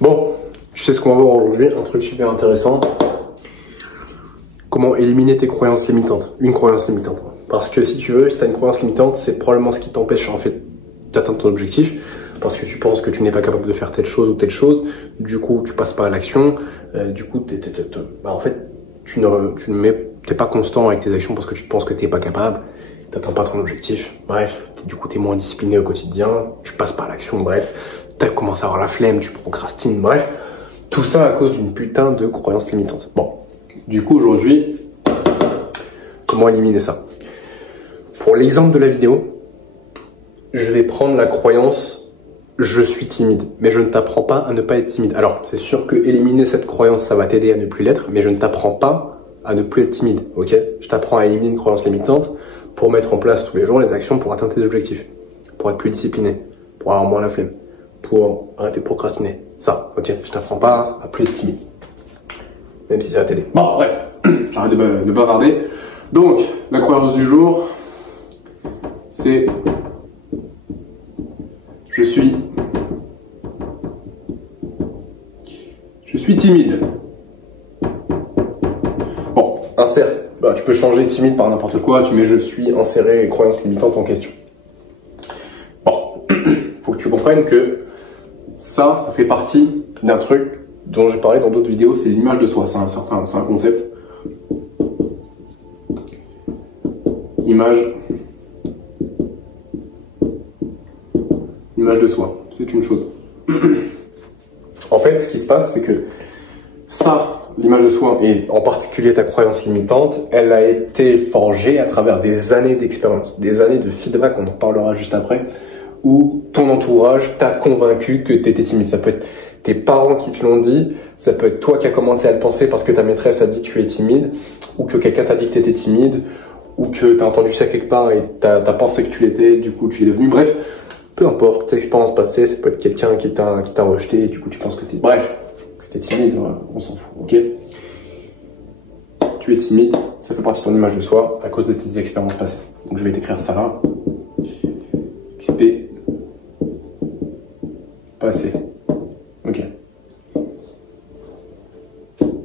Bon, tu sais ce qu'on va voir aujourd'hui, un truc super intéressant. Comment éliminer tes croyances limitantes, une croyance limitante. Parce que si tu veux, si tu as une croyance limitante, c'est probablement ce qui t'empêche en fait d'atteindre ton objectif. Parce que tu penses que tu n'es pas capable de faire telle chose ou telle chose, du coup tu passes pas à l'action, du coup en fait tu n'es pas constant avec tes actions parce que tu penses que tu n'es pas capable, tu n'atteins pas ton objectif, bref, du coup tu es moins discipliné au quotidien, tu passes pas à l'action, bref, tu commences à avoir la flemme, tu procrastines, bref, tout ça à cause d'une putain de croyance limitante. Bon, du coup aujourd'hui, comment éliminer ça? Pour l'exemple de la vidéo, je vais prendre la croyance je suis timide, mais je ne t'apprends pas à ne pas être timide. Alors, c'est sûr que éliminer cette croyance, ça va t'aider à ne plus l'être, mais je ne t'apprends pas à ne plus être timide, ok? Je t'apprends à éliminer une croyance limitante pour mettre en place tous les jours les actions pour atteindre tes objectifs, pour être plus discipliné, pour avoir moins la flemme, pour arrêter de procrastiner. Ça, ok? Je t'apprends pas à plus être timide, même si ça va t'aider. Bon, bref, j'arrête de bavarder. Donc, la croyance du jour, c'est... Je suis timide. Bon, insère. Bah, tu peux changer timide par n'importe quoi. Tu mets je suis, inséré croyance limitante en question. Bon, faut que tu comprennes que ça fait partie d'un truc dont j'ai parlé dans d'autres vidéos. C'est l'image de soi. C'est un concept. Image de soi, c'est une chose. En fait, ce qui se passe, c'est que ça, l'image de soi, et en particulier ta croyance limitante, elle a été forgée à travers des années d'expérience, des années de feedback, on en parlera juste après, où ton entourage t'a convaincu que tu étais timide. Ça peut être tes parents qui te l'ont dit, ça peut être toi qui as commencé à le penser parce que ta maîtresse a dit tu es timide, ou que quelqu'un t'a dit que tu étais timide, ou que tu as entendu ça quelque part et tu as pensé que tu l'étais, du coup tu es devenu, bref. Peu importe, tes expériences passées, ça peut être quelqu'un qui t'a rejeté, du coup tu penses que t'es... Bref, que t'es timide, on s'en fout, ok? Tu es timide, ça fait partie de ton image de soi à cause de tes expériences passées. Donc je vais t'écrire ça là. XP. Passé. Ok.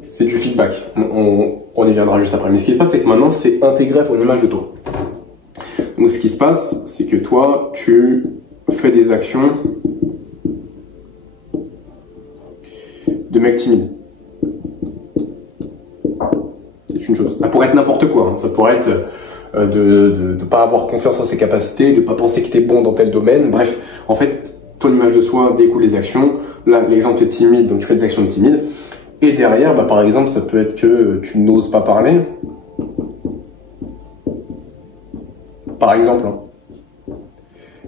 C'est du feedback, on y viendra juste après. Mais ce qui se passe, c'est que maintenant, c'est intégré à ton image de toi. Donc ce qui se passe, c'est que toi, tu fais des actions de mec timide. C'est une chose. Ça pourrait être n'importe quoi. Hein. Ça pourrait être de ne pas avoir confiance en ses capacités, de ne pas penser que tu es bon dans tel domaine. Bref, en fait, ton image de soi découle les actions. Là, l'exemple est timide, donc tu fais des actions de timide. Et derrière, bah, par exemple, ça peut être que tu n'oses pas parler. Par exemple. Hein.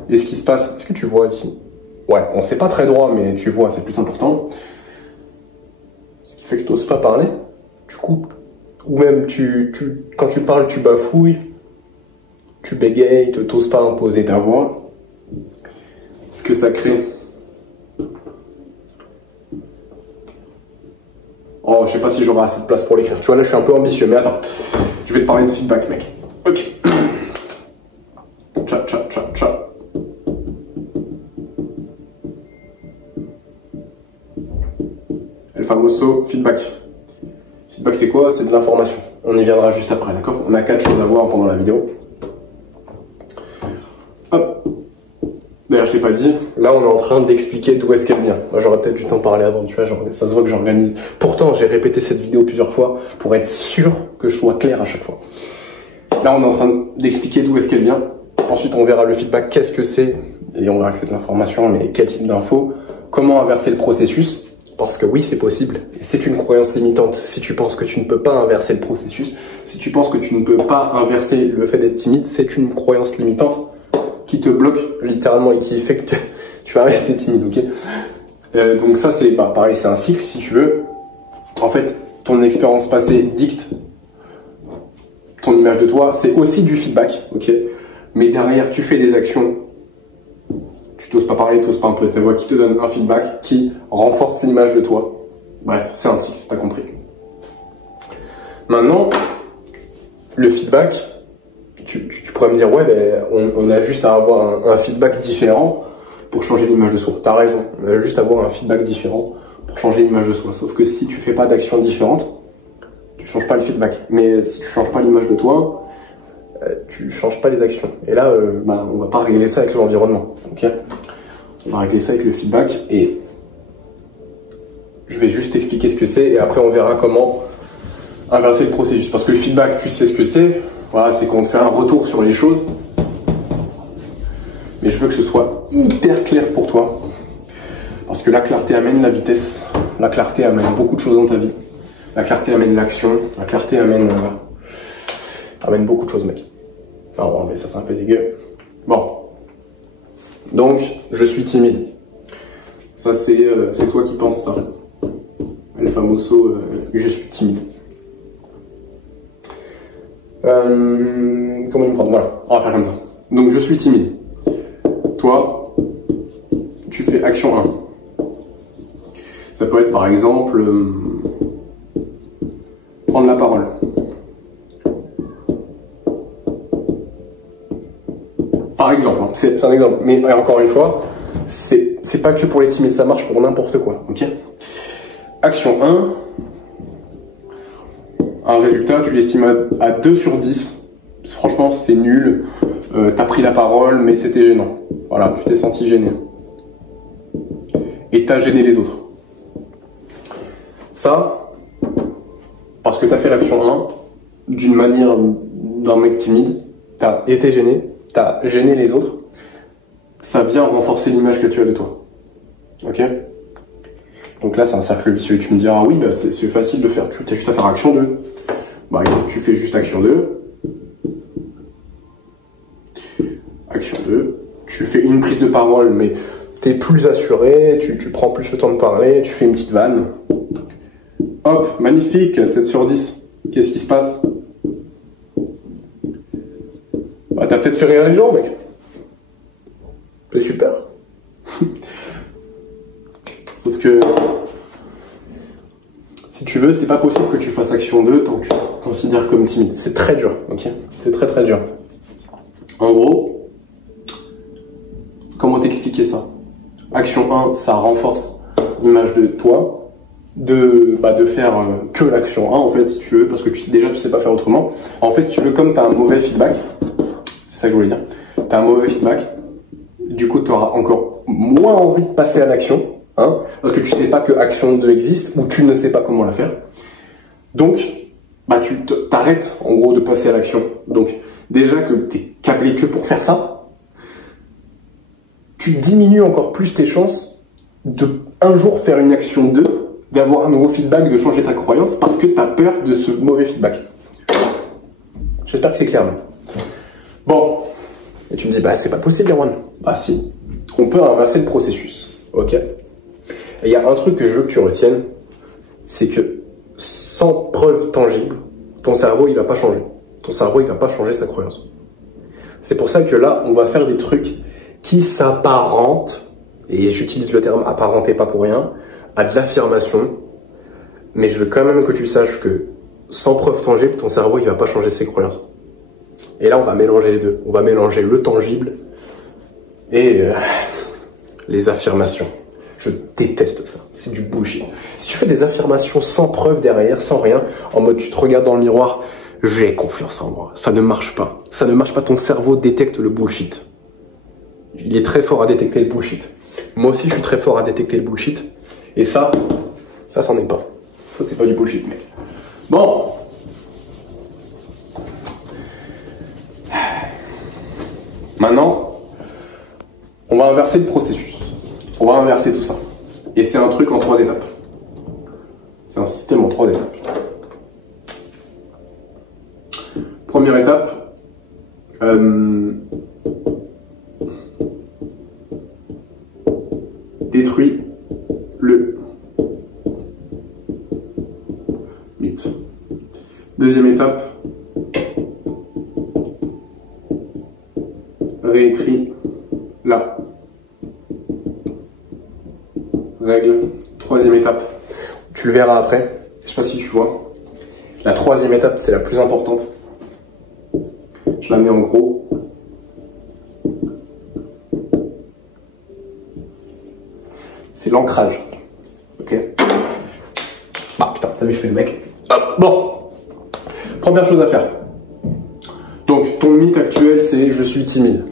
Et ce qui se passe, est-ce que tu vois ici? Ouais, on sait pas très droit, mais tu vois, c'est plus important. Ce qui fait que tu n'oses pas parler, tu coupes. Ou même, quand tu parles, tu bafouilles, tu bégayes, tu n'oses pas imposer ta voix. Ce que ça crée. Oh, je sais pas si j'aurai assez de place pour l'écrire. Tu vois, là, je suis un peu ambitieux, mais attends. Je vais te parler de feedback, mec. Ok. Tcha. El famoso feedback. Feedback, c'est quoi? C'est de l'information. On y viendra juste après, d'accord? On a 4 choses à voir pendant la vidéo. Hop. D'ailleurs, je t'ai pas dit, là, on est en train d'expliquer d'où est-ce qu'elle vient. Moi, j'aurais peut-être dû t'en parler avant, tu vois, genre, ça se voit que j'organise. Pourtant, j'ai répété cette vidéo plusieurs fois pour être sûr que je sois clair à chaque fois. Là, on est en train d'expliquer d'où est-ce qu'elle vient. Ensuite, on verra le feedback, qu'est-ce que c'est, et on verra que c'est de l'information, mais quel type d'infos, comment inverser le processus, parce que oui, c'est possible, et c'est une croyance limitante. Si tu penses que tu ne peux pas inverser le processus, si tu penses que tu ne peux pas inverser le fait d'être timide, c'est une croyance limitante qui te bloque littéralement et qui fait que tu vas rester timide, ok? Donc ça, c'est pareil, c'est un cycle, si tu veux. En fait, ton expérience passée dicte ton image de toi, c'est aussi du feedback, ok? Mais derrière, tu fais des actions, tu t'oses pas parler, tu n'oses pas imposer ta voix, qui te donne un feedback, qui renforce l'image de toi. Bref, c'est un cycle, t'as compris. Maintenant, le feedback, tu pourrais me dire, ouais, ben, on a juste à avoir un feedback différent pour changer l'image de soi. T'as raison, juste avoir un feedback différent pour changer l'image de soi. Sauf que si tu fais pas d'actions différentes, tu changes pas le feedback. Mais si tu changes pas l'image de toi, tu changes pas les actions. Et là, on va pas régler ça avec l'environnement. Ok, on va régler ça avec le feedback et je vais juste expliquer ce que c'est et après on verra comment inverser le processus. Parce que le feedback, tu sais ce que c'est. Voilà, c'est quand on te fait un retour sur les choses. Mais je veux que ce soit hyper clair pour toi. Parce que la clarté amène la vitesse. La clarté amène beaucoup de choses dans ta vie. La clarté amène l'action. La clarté amène beaucoup de choses, mec. Alors, mais ça c'est un peu dégueu. Bon. Donc, je suis timide. Ça, c'est toi qui penses ça. Le famoso, je suis timide. Comment me prendre? Voilà, on va faire comme ça. Donc, je suis timide. Toi, tu fais action 1. Ça peut être par exemple prendre la parole. Par exemple, hein, c'est un exemple. Mais encore une fois, c'est pas que pour les timides, ça marche pour n'importe quoi. Ok. Action 1. Un résultat, tu l'estimes à 2 sur 10. Franchement, c'est nul. T'as pris la parole, mais c'était gênant. Voilà, tu t'es senti gêné. Et t'as gêné les autres. Ça, parce que t'as fait l'action 1, d'une manière d'un mec timide, t'as été gêné, t'as gêné les autres, ça vient renforcer l'image que tu as de toi. Ok? Donc là, c'est un cercle vicieux. Tu me diras, oui, bah, c'est facile de faire. Tu as juste à faire action 2. Bah, tu fais juste action 2. Action 2. Tu fais une prise de parole, mais t'es plus assuré, tu prends plus le temps de parler, tu fais une petite vanne. Hop, magnifique, 7 sur 10. Qu'est-ce qui se passe? Bah, t'as peut-être fait rire les gens, mec. C'est super. Sauf que, si tu veux, c'est pas possible que tu fasses action 2 tant que tu te considères comme timide. C'est très dur, ok? C'est très très dur. En gros, comment t'expliquer ça? Action 1, ça renforce l'image de toi, de faire que l'action 1 en fait, si tu veux, parce que déjà tu sais pas faire autrement. En fait, si tu veux, comme tu as un mauvais feedback, c'est ça que je voulais dire, tu as un mauvais feedback, du coup tu auras encore moins envie de passer à l'action, hein, parce que tu sais pas que action 2 existe, ou tu ne sais pas comment la faire. Donc, bah, tu t'arrêtes en gros de passer à l'action. Donc, déjà que tu es câblé que pour faire ça, tu diminues encore plus tes chances de un jour faire une action 2, d'avoir un nouveau feedback, de changer ta croyance, parce que tu as peur de ce mauvais feedback. J'espère que c'est clair, mec. Bon, et tu me dis, bah c'est pas possible, Erwan. Bah si, on peut inverser le processus, ok? Et il y a un truc que je veux que tu retiennes, c'est que sans preuve tangible, ton cerveau il va pas changer. Ton cerveau il va pas changer sa croyance. C'est pour ça que là, on va faire des trucs qui s'apparentent, et j'utilise le terme apparenté pas pour rien, à de l'affirmation, mais je veux quand même que tu saches que sans preuve tangible, ton cerveau il va pas changer ses croyances. Et là on va mélanger les deux, on va mélanger le tangible et les affirmations. Je déteste ça, c'est du bullshit. Si tu fais des affirmations sans preuve derrière, sans rien, en mode tu te regardes dans le miroir, j'ai confiance en moi, ça ne marche pas. Ça ne marche pas, ton cerveau détecte le bullshit. Il est très fort à détecter le bullshit. Moi aussi je suis très fort à détecter le bullshit. Et ça c'en est pas. Ça c'est pas du bullshit, mec. Bon. Maintenant, on va inverser le processus. On va inverser tout ça. Et c'est un truc en 3 étapes. C'est un système en 3 étapes. Première étape, détruis le mythe. Deuxième étape, réécris la règle. Troisième étape, tu le verras après, je sais pas si tu vois. La troisième étape, c'est la plus importante. Je la mets en gros. l'ancrage. Ok. Ah putain, t'as vu, je fais le mec. Hop, bon. Première chose à faire. Donc, ton mythe actuel, c'est je suis timide.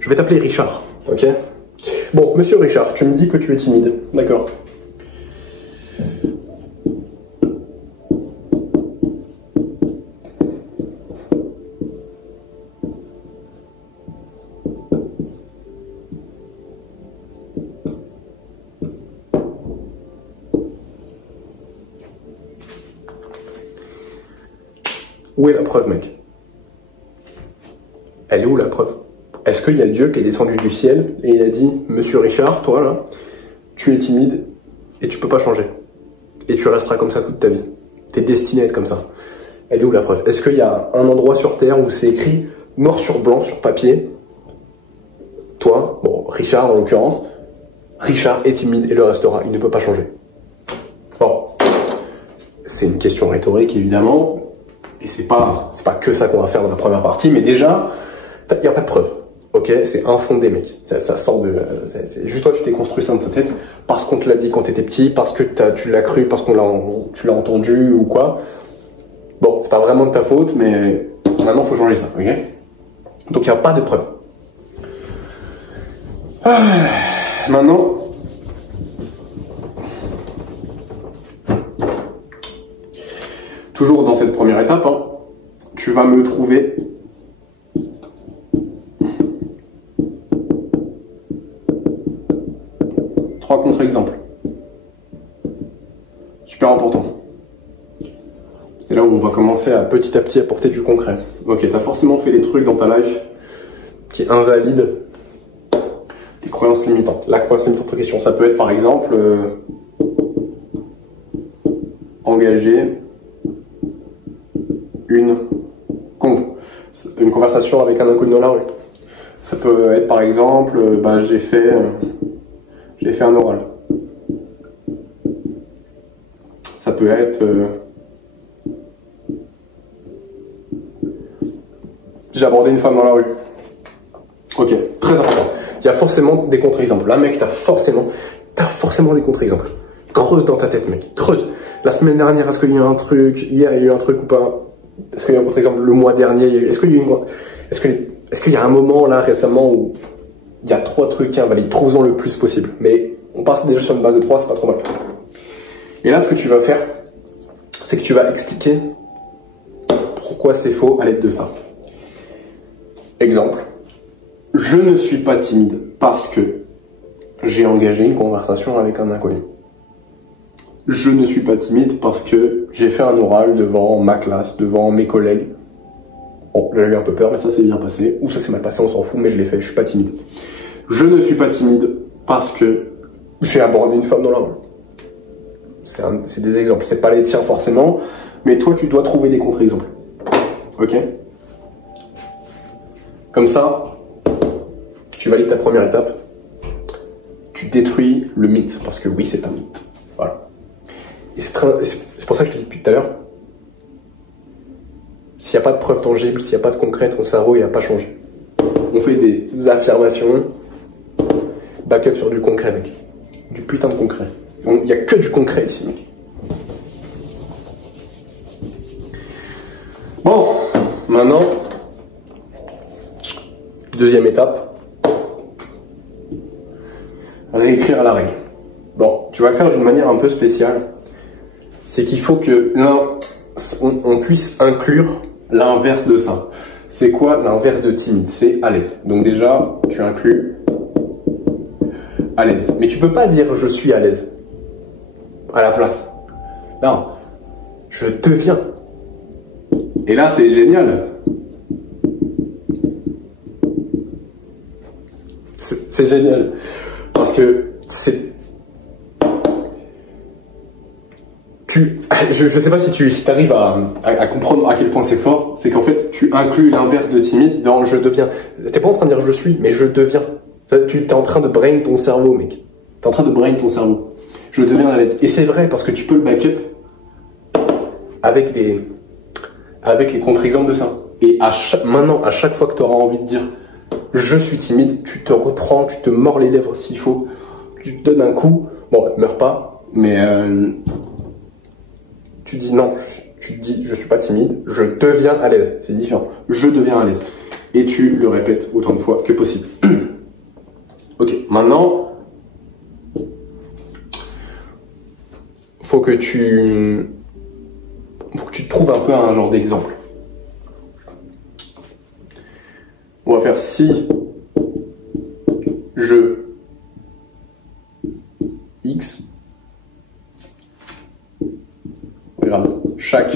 Je vais t'appeler Richard, ok? Bon, monsieur Richard, tu me dis que tu es timide, d'accord? Où est la preuve, mec? Elle est où la preuve? Est-ce qu'il y a Dieu qui est descendu du ciel et il a dit « Monsieur Richard, toi là, tu es timide et tu peux pas changer. Et tu resteras comme ça toute ta vie. T'es destiné à être comme ça. » Elle est où la preuve? Est-ce qu'il y a un endroit sur Terre où c'est écrit noir sur blanc, sur papier? Toi, bon, Richard en l'occurrence, Richard est timide et le restera, il ne peut pas changer. Bon, c'est une question rhétorique évidemment. Et c'est pas que ça qu'on va faire dans la première partie, mais déjà, il n'y a pas de preuve. Ok, c'est infondé, mec. Ça sort de. C'est juste toi, tu t'es construit ça dans ta tête parce qu'on te l'a dit quand t'étais petit, parce que tu l'as cru, parce que tu l'as entendu ou quoi. Bon, c'est pas vraiment de ta faute, mais maintenant, il faut changer ça, ok? Donc, il n'y a pas de preuve. Maintenant. Toujours dans cette première étape, hein, tu vas me trouver trois contre-exemples. Super important. C'est là où on va commencer à petit apporter du concret. Ok, tu as forcément fait des trucs dans ta life qui invalident tes croyances limitantes. La croyance limitante en question, ça peut être par exemple engager une conversation avec un inconnu dans la rue. Ça peut être par exemple, j'ai fait un oral. Ça peut être j'ai abordé une femme dans la rue. Ok, très important. Il y a forcément des contre-exemples. Là, mec, t'as forcément des contre-exemples. Creuse dans ta tête, mec. Creuse. La semaine dernière, est-ce qu'il y a eu un truc? Hier, il y a eu un truc ou pas? Est-ce qu'il y a un contre-exemple? Le mois dernier, est-ce qu'il y a un moment là récemment où il y a trois trucs qui invalident? Trouve-en le plus possible. Mais on passe déjà sur une base de 3, c'est pas trop mal. Et là, ce que tu vas faire, c'est que tu vas expliquer pourquoi c'est faux à l'aide de ça. Exemple. Je ne suis pas timide parce que j'ai engagé une conversation avec un inconnu. Je ne suis pas timide parce que j'ai fait un oral devant ma classe, devant mes collègues. Bon, j'ai eu un peu peur, mais ça s'est bien passé. Ou ça s'est mal passé, on s'en fout, mais je l'ai fait, je suis pas timide. Je ne suis pas timide parce que j'ai abordé une femme dans la rue. C'est des exemples, c'est pas les tiens forcément, mais toi tu dois trouver des contre-exemples. Ok? Comme ça, tu valides ta première étape, tu détruis le mythe, parce que oui, c'est un mythe. Voilà. Et c'est pour ça que je te dis depuis tout à l'heure, s'il n'y a pas de preuve tangible, s'il n'y a pas de concret, ton cerveau il n'a pas changé. On fait des affirmations, backup sur du concret, mec. Du putain de concret. Il n'y a que du concret ici, mec. Bon, maintenant, deuxième étape, on va écrire la règle. Bon, tu vas le faire d'une manière un peu spéciale. C'est qu'il faut que on puisse inclure l'inverse de ça. C'est quoi l'inverse de timide? C'est à l'aise. Donc déjà, tu inclus à l'aise. Mais tu peux pas dire je suis à l'aise à la place. Non, je deviens. Et là, c'est génial. C'est génial. Parce que c'est... Je sais pas si tu arrives à comprendre à quel point c'est fort. C'est qu'en fait, tu inclus l'inverse de timide dans je deviens. T'es pas en train de dire je suis, mais je deviens. Tu es en train de brain ton cerveau, mec. T'es en train de brain ton cerveau. Je deviens à l'aise. Et c'est vrai, parce que tu peux le backup avec les contre-exemples de ça. Et maintenant, à chaque fois que tu auras envie de dire je suis timide, tu te reprends, tu te mords les lèvres s'il faut, tu te donnes un coup, bon, elle meurt pas, mais tu dis non, tu te dis je suis pas timide, je deviens à l'aise, c'est différent, je deviens à l'aise. Et tu le répètes autant de fois que possible. Ok, maintenant, faut que tu te trouves un peu un genre d'exemple. On va faire si je X, regarde, chaque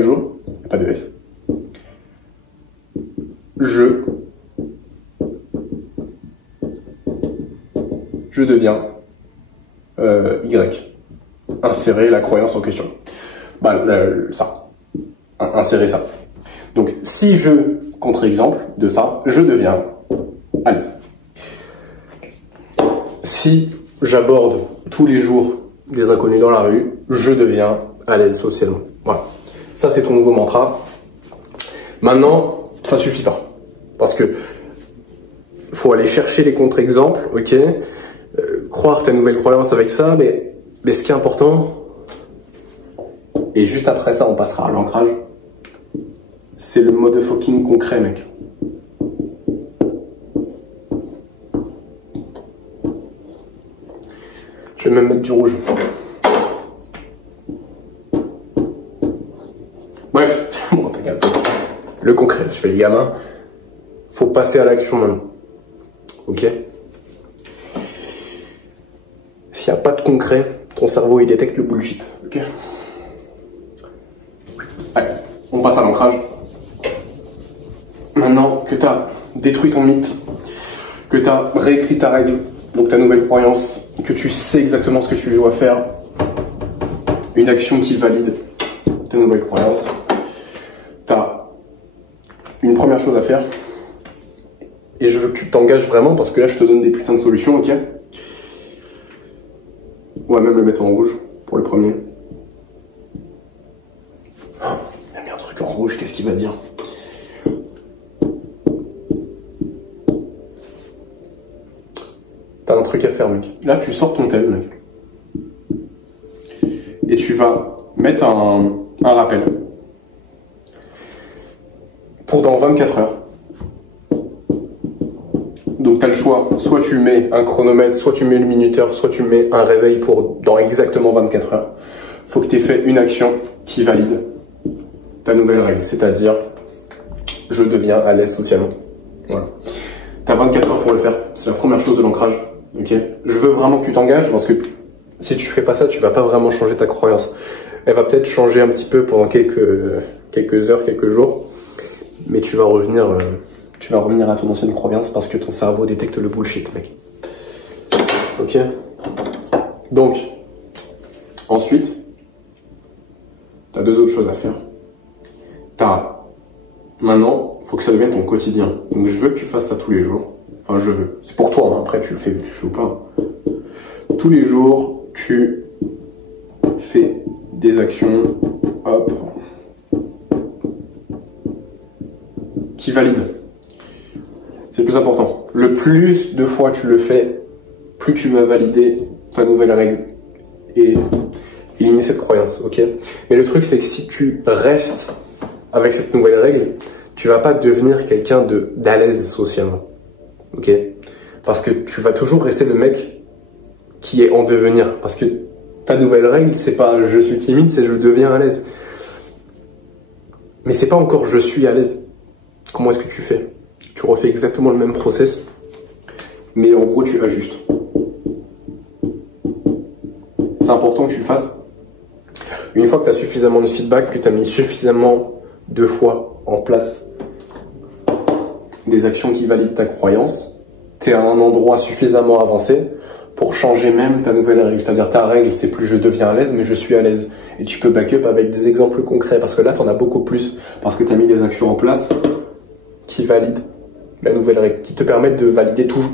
jour, il n'y a pas de S, je deviens Y. Insérer la croyance en question. Bah, ça. Insérer ça. Donc, si je, contre-exemple de ça, je deviens à l'aise. Si j'aborde tous les jours des inconnus dans la rue, je deviens à l'aise socialement. Voilà. Ça, c'est ton nouveau mantra. Maintenant, ça suffit pas. Parce que faut aller chercher les contre-exemples, ok, croire ta nouvelle croyance avec ça, mais ce qui est important, et juste après ça, on passera à l'ancrage, c'est le motherfucking concret, mec. Je vais même mettre du rouge. Bref, bon, t'as capté. Le concret, je fais les gamins. Faut passer à l'action maintenant. Ok? S'il n'y a pas de concret, ton cerveau il détecte le bullshit. Ok? Allez, on passe à l'ancrage. Maintenant que tu as détruit ton mythe, que tu as réécrit ta règle, donc ta nouvelle croyance, que tu sais exactement ce que tu dois faire, une action qui valide ta nouvelle croyance, tu as une première chose à faire. Et je veux que tu t'engages vraiment parce que là je te donne des putains de solutions, ok? On va même le mettre en rouge pour le premier. Oh, il a mis un truc en rouge, qu'est-ce qu'il va dire? T'as un truc à faire, mec. Là tu sors ton tel, mec. Et tu vas mettre un rappel. Pour dans 24 heures. Donc tu as le choix, soit tu mets un chronomètre, soit tu mets le minuteur, soit tu mets un réveil pour dans exactement 24 heures. Il faut que tu aies fait une action qui valide ta nouvelle règle, c'est-à-dire je deviens à l'aise socialement. Voilà. Tu as 24 heures pour le faire, c'est la première chose de l'ancrage. Okay, je veux vraiment que tu t'engages parce que si tu fais pas ça, tu vas pas vraiment changer ta croyance. Elle va peut-être changer un petit peu pendant quelques heures, quelques jours, mais tu vas revenir à ton ancienne croyance parce que ton cerveau détecte le bullshit, mec. Ok? Donc, ensuite, t'as deux autres choses à faire. Maintenant, il faut que ça devienne ton quotidien. Donc, je veux que tu fasses ça tous les jours. Enfin, je veux. C'est pour toi, hein. Après, tu le fais ou pas. Tous les jours, tu fais des actions, hop, qui valident. C'est le plus important. Le plus de fois tu le fais, plus tu vas valider ta nouvelle règle et éliminer cette croyance, ok? Mais le truc, c'est que si tu restes avec cette nouvelle règle, tu vas pas devenir quelqu'un d'à l'aise socialement, ok? Parce que tu vas toujours rester le mec qui est en devenir. Parce que ta nouvelle règle, c'est pas je suis timide, c'est je deviens à l'aise. Mais c'est pas encore je suis à l'aise. Comment est-ce que tu fais? Tu refais exactement le même process, mais en gros tu ajustes. C'est important que tu le fasses. Une fois que tu as suffisamment de feedback, que tu as mis suffisamment de fois en place des actions qui valident ta croyance, tu es à un endroit suffisamment avancé pour changer même ta nouvelle règle. C'est-à-dire ta règle, c'est plus je deviens à l'aise, mais je suis à l'aise. Et tu peux back up avec des exemples concrets, parce que là tu en as beaucoup plus, parce que tu as mis des actions en place qui valident la nouvelle règle, qui te permettent de valider tout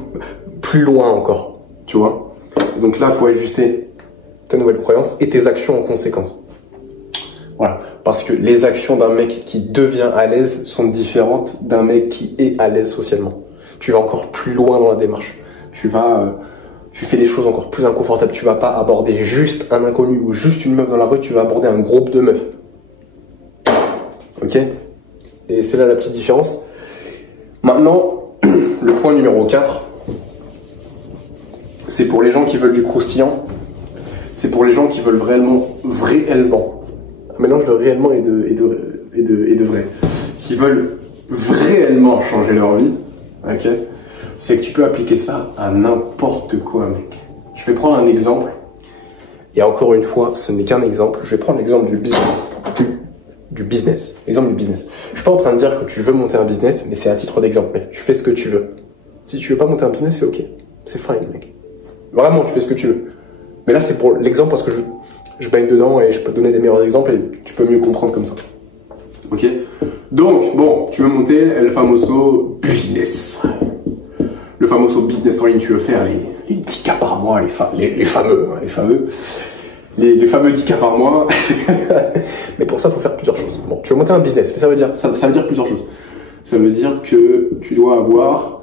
plus loin encore, tu vois. Donc là, il faut ajuster ta nouvelle croyance et tes actions en conséquence. Voilà. Parce que les actions d'un mec qui devient à l'aise sont différentes d'un mec qui est à l'aise socialement. Tu vas encore plus loin dans la démarche. Tu fais des choses encore plus inconfortables. Tu vas pas aborder juste un inconnu ou juste une meuf dans la rue, tu vas aborder un groupe de meufs. Ok? Et c'est là la petite différence. Maintenant, le point numéro 4, c'est pour les gens qui veulent du croustillant. C'est pour les gens qui veulent réellement, un mélange de réellement et de vrai, qui veulent réellement changer leur vie, ok? C'est que tu peux appliquer ça à n'importe quoi, mec. Je vais prendre un exemple, et encore une fois, ce n'est qu'un exemple. Je vais prendre l'exemple du business. Du business. Exemple du business. Je suis pas en train de dire que tu veux monter un business, mais c'est à titre d'exemple, mec. Tu fais ce que tu veux. Si tu veux pas monter un business, c'est ok. C'est fine, mec. Vraiment, tu fais ce que tu veux. Mais là, c'est pour l'exemple parce que je baigne dedans et je peux te donner des meilleurs exemples et tu peux mieux comprendre comme ça. Ok? Donc, bon, tu veux monter le famoso business. Le famoso business en ligne, tu veux faire les 10K par mois, les fameux 10K par mois. Mais pour ça, il faut faire plusieurs choses. Bon, tu veux monter un business, mais ça veut dire plusieurs choses. Ça veut dire que tu dois avoir...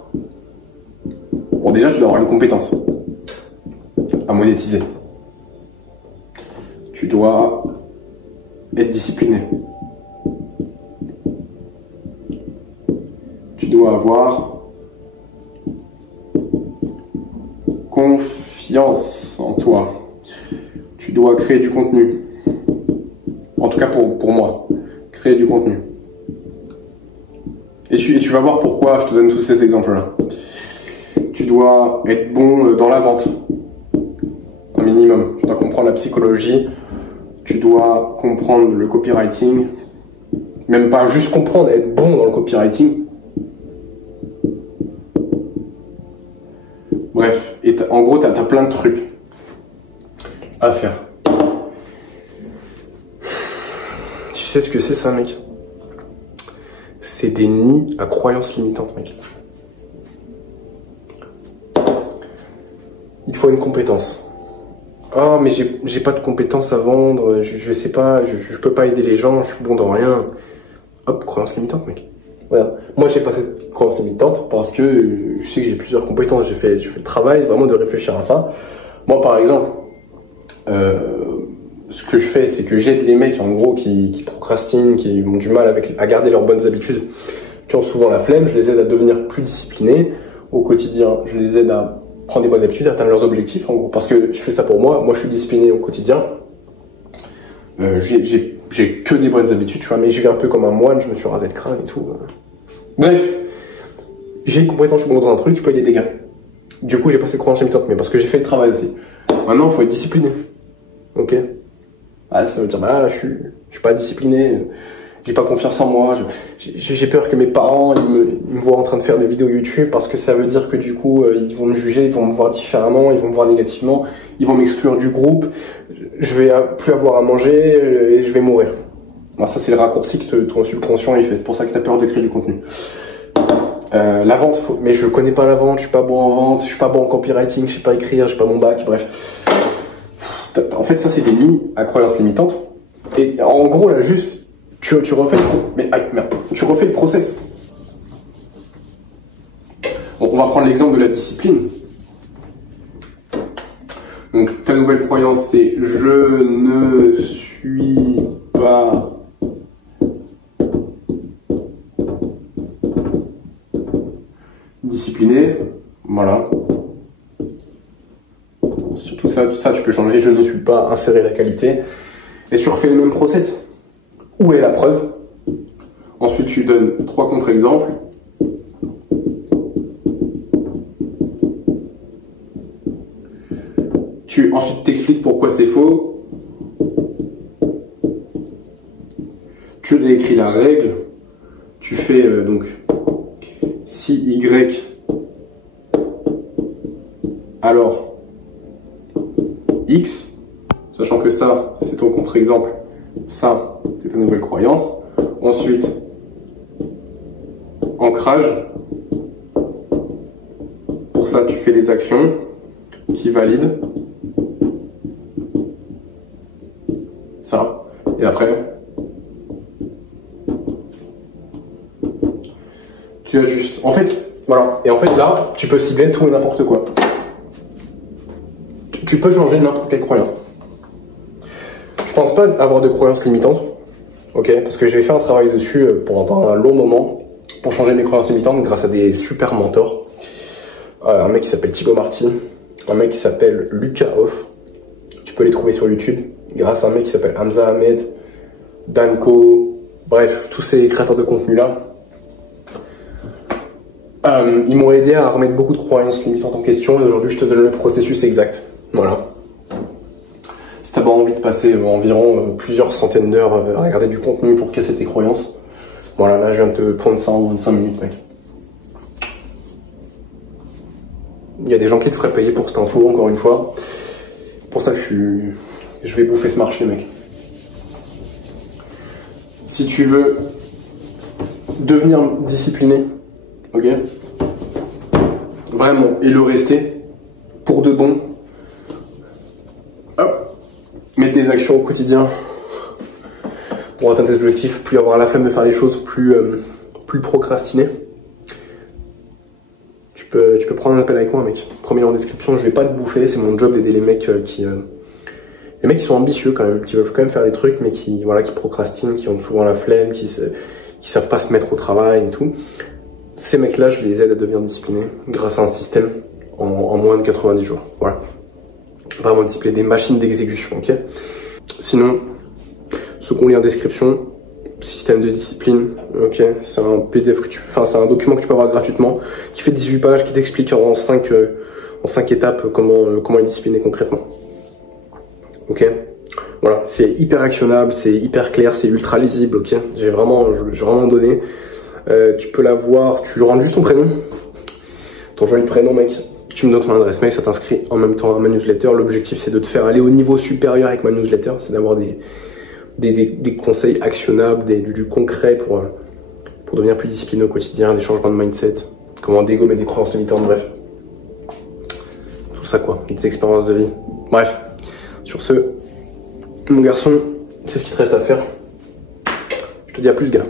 Bon, déjà, tu dois avoir une compétence à monétiser. Tu dois être discipliné. Tu dois avoir confiance en toi. Tu dois créer du contenu. En tout cas pour moi, créer du contenu. Et tu vas voir pourquoi je te donne tous ces exemples-là. Tu dois être bon dans la vente. Un minimum. Tu dois comprendre la psychologie. Tu dois comprendre le copywriting. Même pas juste comprendre, être bon dans le copywriting. Bref, et en gros, t'as plein de trucs à faire. Tu sais ce que c'est ça, mec? C'est des nids à croyances limitantes, mec. Il te faut une compétence. Ah, mais j'ai pas de compétences à vendre, je sais pas, je peux pas aider les gens, je suis bon dans rien. Hop, croyance limitante, mec. Voilà. Moi, j'ai pas cette croyance limitante parce que je sais que j'ai plusieurs compétences. Je fais le travail vraiment de réfléchir à ça. Moi, par exemple, ce que je fais, c'est que j'aide les mecs, en gros, qui procrastinent, qui ont du mal à garder leurs bonnes habitudes, qui ont souvent la flemme. Je les aide à devenir plus disciplinés au quotidien. Je les aide à prendre des bonnes habitudes, à atteindre leurs objectifs, en gros, parce que je fais ça pour moi. Moi, je suis discipliné au quotidien. J'ai que des bonnes habitudes, tu vois, mais je vis un peu comme un moine, je me suis rasé le crâne et tout. Bref, j'ai une compétence, je suis bon dans un truc, je peux aider des gars. Du coup, j'ai pas cette croyance limitante, mais parce que j'ai fait le travail aussi. Maintenant, il faut être discipliné. Ok? Ah, ça veut dire, bah, je suis pas discipliné, j'ai pas confiance en moi, j'ai peur que mes parents ils me voient en train de faire des vidéos YouTube parce que ça veut dire que du coup, ils vont me juger, ils vont me voir différemment, ils vont me voir négativement, ils vont m'exclure du groupe, je vais plus avoir à manger et je vais mourir. Bon, ça, c'est le raccourci que ton subconscient il fait, c'est pour ça que tu as peur de créer du contenu. La vente, mais je connais pas la vente, je suis pas bon en vente, je suis pas bon en copywriting, je sais pas écrire, j'ai pas mon bac, bref. En fait, ça, c'est des nids à croyances limitantes. Et en gros, là, juste, tu refais tu refais le process. Bon, on va prendre l'exemple de la discipline. Donc, ta nouvelle croyance, c'est « Je ne suis pas discipliné. » Voilà. Surtout ça, tu peux changer « Je ne suis pas insérer la qualité. » Et tu refais le même process. Où est la preuve? Ensuite, tu donnes 3 contre-exemples. Ensuite, t'expliques pourquoi c'est faux. Tu écris la règle. Tu fais donc si Y, alors X, sachant que ça, c'est ton contre-exemple. Ça, c'est ta nouvelle croyance. Ensuite, ancrage. Pour ça, tu fais les actions qui valident ça. Et après, Tu as juste, en fait, voilà. Et en fait là, tu peux cibler tout et n'importe quoi. Tu peux changer n'importe quelle croyance. Je pense pas avoir de croyances limitantes, ok, parce que j'ai fait un travail dessus pendant un long moment pour changer mes croyances limitantes grâce à des super mentors. Un mec qui s'appelle Thibaut Marty, un mec qui s'appelle Lucas Hoff. Tu peux les trouver sur YouTube grâce à un mec qui s'appelle Hamza Ahmed, Danko, bref, tous ces créateurs de contenu là. Ils m'ont aidé à remettre beaucoup de croyances limitantes en question et aujourd'hui je te donne le processus exact. Voilà. Si t'as pas envie de passer environ plusieurs centaines d'heures à regarder du contenu pour casser tes croyances, voilà, là je viens de te prendre ça en 25 minutes, mec. Il y a des gens qui te feraient payer pour cette info, encore une fois. Pour ça, je vais bouffer ce marché, mec. Si tu veux devenir discipliné, ok, vraiment, et le rester, pour de bon, hop, mettre des actions au quotidien pour atteindre tes objectifs, plus avoir la flemme de faire les choses, plus procrastiner. Tu peux prendre un appel avec moi, mec. Premier en description, je vais pas te bouffer, c'est mon job d'aider les mecs qui sont ambitieux quand même, qui veulent quand même faire des trucs, mais qui procrastinent, qui ont souvent la flemme, qui savent pas se mettre au travail et tout. Ces mecs-là, je les aide à devenir disciplinés grâce à un système en moins de 90 jours. Voilà. Vraiment discipliner, des machines d'exécution, ok? Sinon, second lien en description, système de discipline, ok, c'est un PDF c'est un document que tu peux avoir gratuitement, qui fait 18 pages, qui t'explique en 5 étapes comment être discipliné concrètement. Ok, voilà, c'est hyper actionnable, c'est hyper clair, c'est ultra lisible, ok, j'ai vraiment donné. Tu peux l'avoir, tu lui rends juste ton prénom, ton joli prénom, mec. Tu me donnes ton adresse mail, ça t'inscrit en même temps à ma newsletter. L'objectif, c'est de te faire aller au niveau supérieur avec ma newsletter, c'est d'avoir des conseils actionnables, du concret pour devenir plus discipliné au quotidien, des changements de mindset, comment dégommer des croyances limitantes, bref. Tout ça quoi, des expériences de vie. Bref, sur ce, mon garçon, c'est ce qu'il te reste à faire. Je te dis à plus, gars.